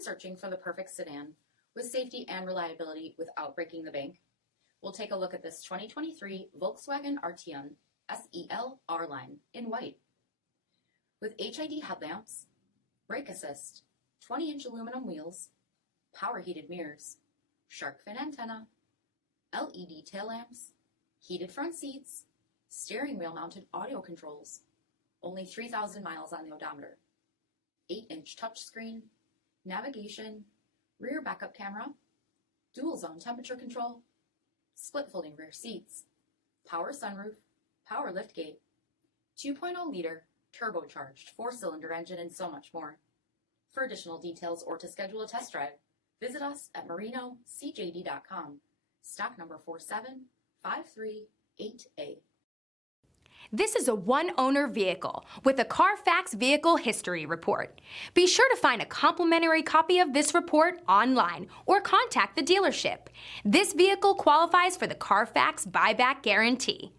been searching for the perfect sedan with safety and reliability without breaking the bank? We'll take a look at this 2023 Volkswagen Arteon SEL R-Line in white. With HID headlamps, brake assist, 20-inch aluminum wheels, power heated mirrors, shark fin antenna, LED tail lamps, heated front seats, steering wheel mounted audio controls, only 3,000 miles on the odometer, 8-inch touchscreen, navigation, rear backup camera, dual zone temperature control, split folding rear seats, power sunroof, power liftgate, 2.0 liter turbocharged 4-cylinder engine, and so much more. For additional details or to schedule a test drive, visit us at marinocjd.com, stock number 47538A. This is a one-owner vehicle with a CARFAX Vehicle History Report. Be sure to find a complimentary copy of this report online or contact the dealership. This vehicle qualifies for the CARFAX Buyback Guarantee.